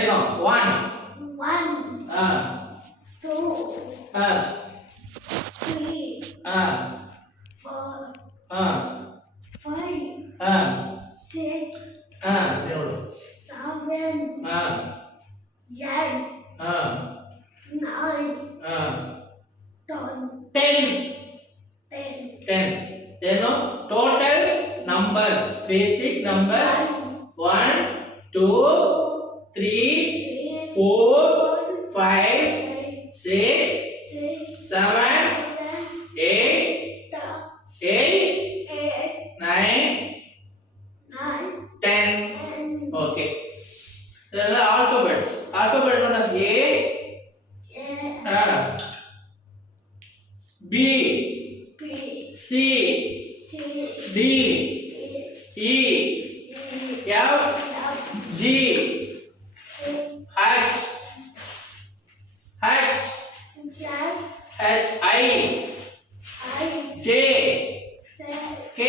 ಏನು one one, ಆ two, ಆ three, ಆ four, ಆ five, ಆ six, ಆ ನೋಡು seven, ಆ eight, ಆ nine, ಆ 10, 10 ಏನು total number basic number 1 2 3 4 5 6 7 8 9 10 okay then alphabets alphabet one a b c d e f g h h h I J K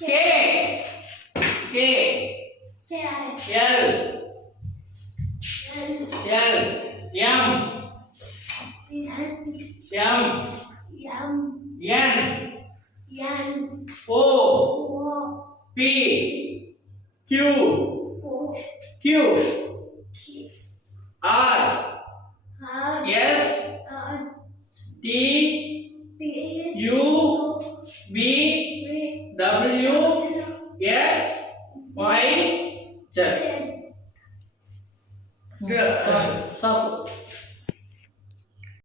K K L L M M N O P Q Q R